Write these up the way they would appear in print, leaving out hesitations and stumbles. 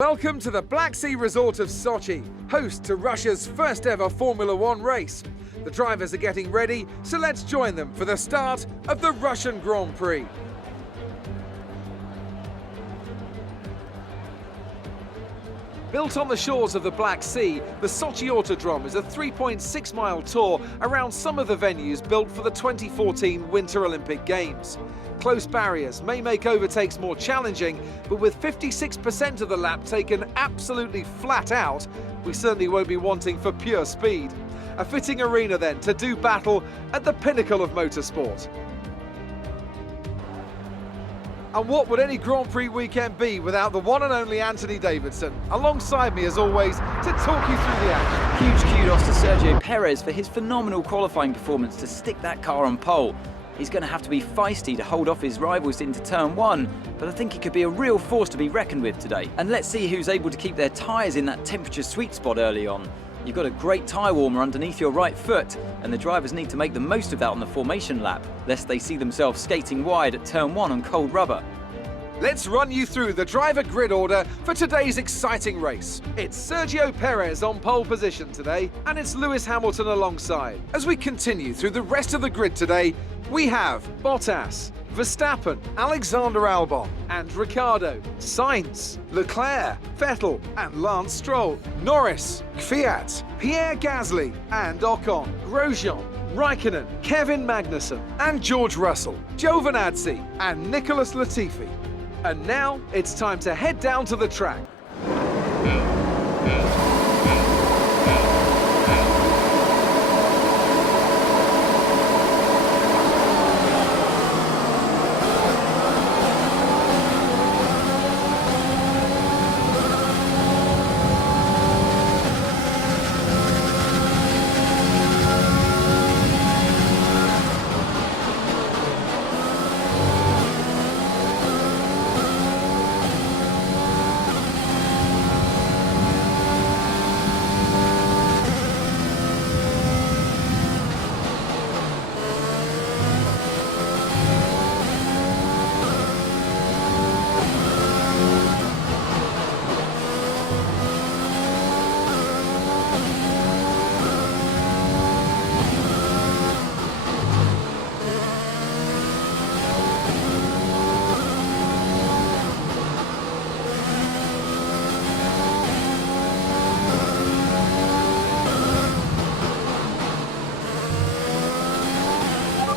Welcome to the Black Sea resort of Sochi, host to Russia's first ever Formula One race. The drivers are getting ready, so let's join them for the start of the Russian Grand Prix. Built on the shores of the Black Sea, the Sochi Autodrome is a 3.6-mile tour around some of the venues built for the 2014 Winter Olympic Games. Close barriers may make overtakes more challenging, but with 56% of the lap taken absolutely flat out, we certainly won't be wanting for pure speed. A fitting arena then to do battle at the pinnacle of motorsport. And what would any Grand Prix weekend be without the one and only Anthony Davidson, alongside me as always, to talk you through the action. Huge kudos to Sergio Perez for his phenomenal qualifying performance to stick that car on pole. He's going to have to be feisty to hold off his rivals into turn one, but I think he could be a real force to be reckoned with today. And let's see who's able to keep their tyres in that temperature sweet spot early on. You've got a great tyre warmer underneath your right foot, and the drivers need to make the most of that on the formation lap, lest they see themselves skating wide at turn one on cold rubber. Let's run you through the driver grid order for today's exciting race. It's Sergio Perez on pole position today, and it's Lewis Hamilton alongside. As we continue through the rest of the grid today, we have Bottas, Verstappen, Alexander Albon and Ricciardo, Sainz, Leclerc, Vettel and Lance Stroll, Norris, Kvyat, Pierre Gasly and Ocon, Grosjean, Raikkonen, Kevin Magnussen and George Russell, Giovinazzi and Nicholas Latifi. And now it's time to head down to the track.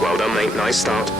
Well done, mate. Nice start.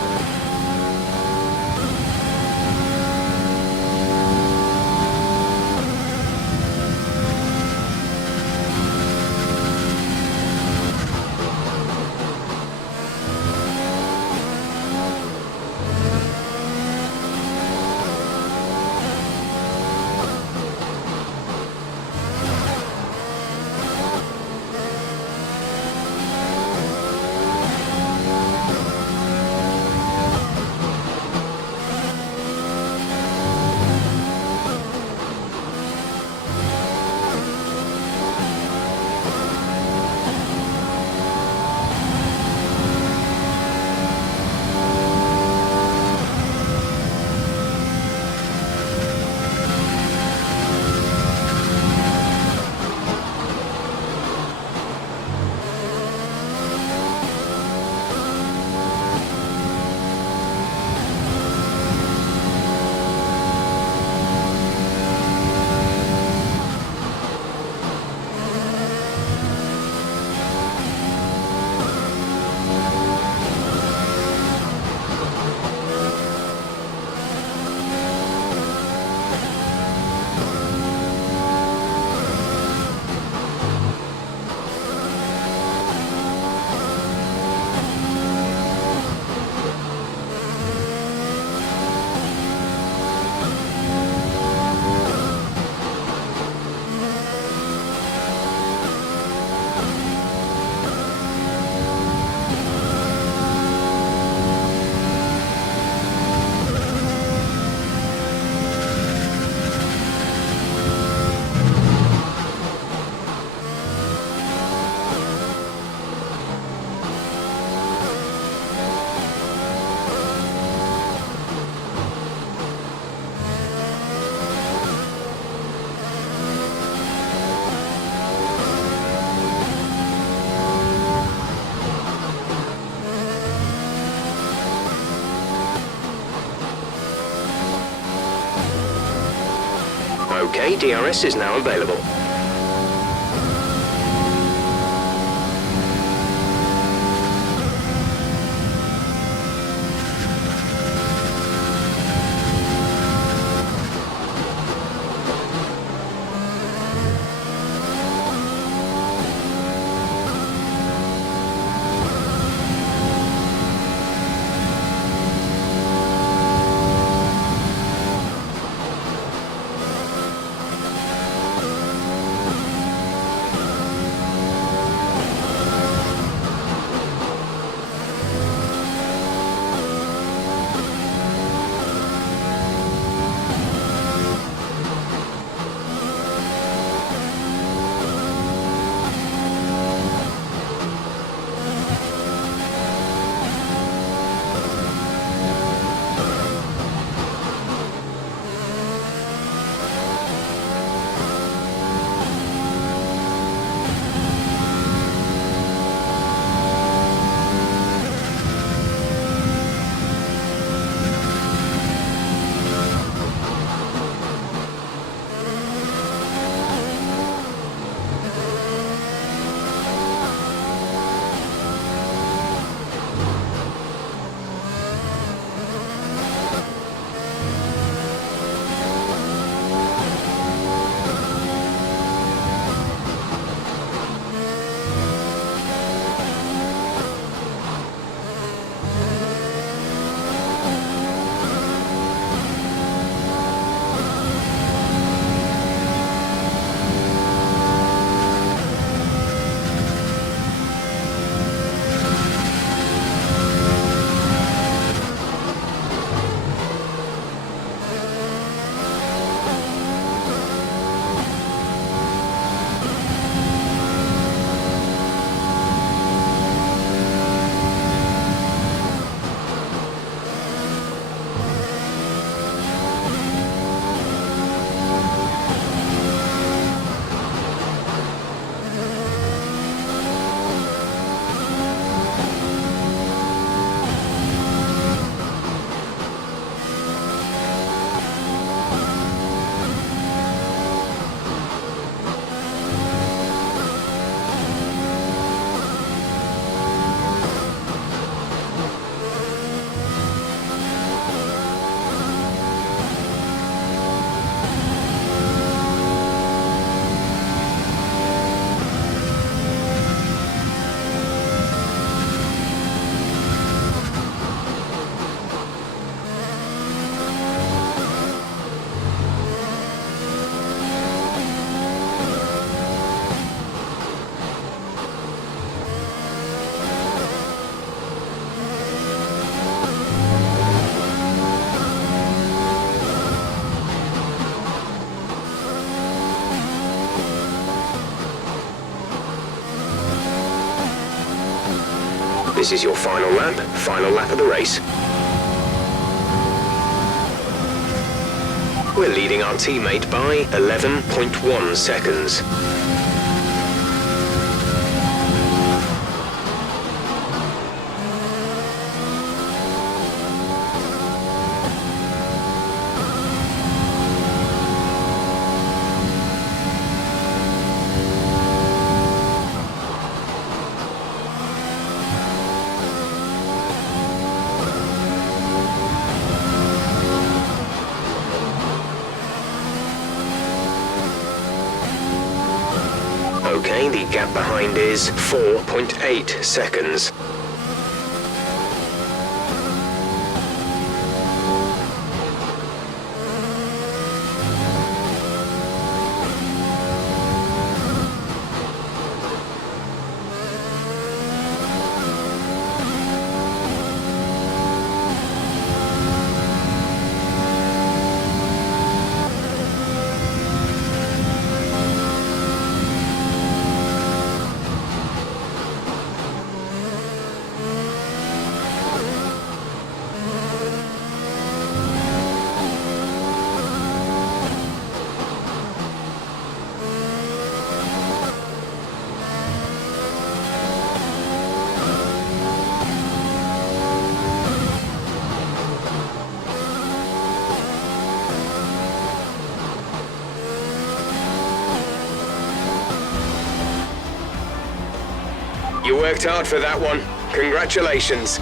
Okay, DRS is now available. This is your final lap of the race. We're leading our teammate by 11.1 seconds. Okay, the gap behind is 4.8 seconds. You worked hard for that one. Congratulations.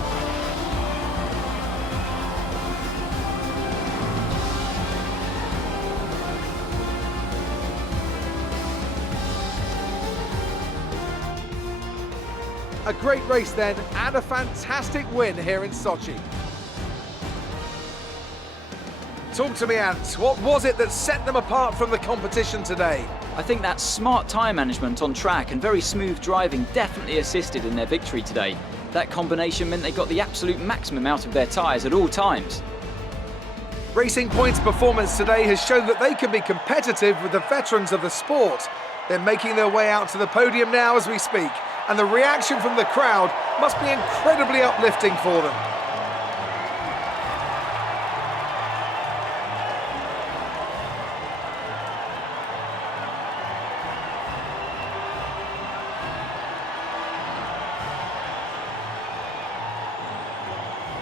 A great race then, and a fantastic win here in Sochi. Talk to me, Ant. What was it that set them apart from the competition today? I think that smart tyre management on track and very smooth driving definitely assisted in their victory today. That combination meant they got the absolute maximum out of their tyres at all times. Racing Point's performance today has shown that they can be competitive with the veterans of the sport. They're making their way out to the podium now as we speak, and the reaction from the crowd must be incredibly uplifting for them.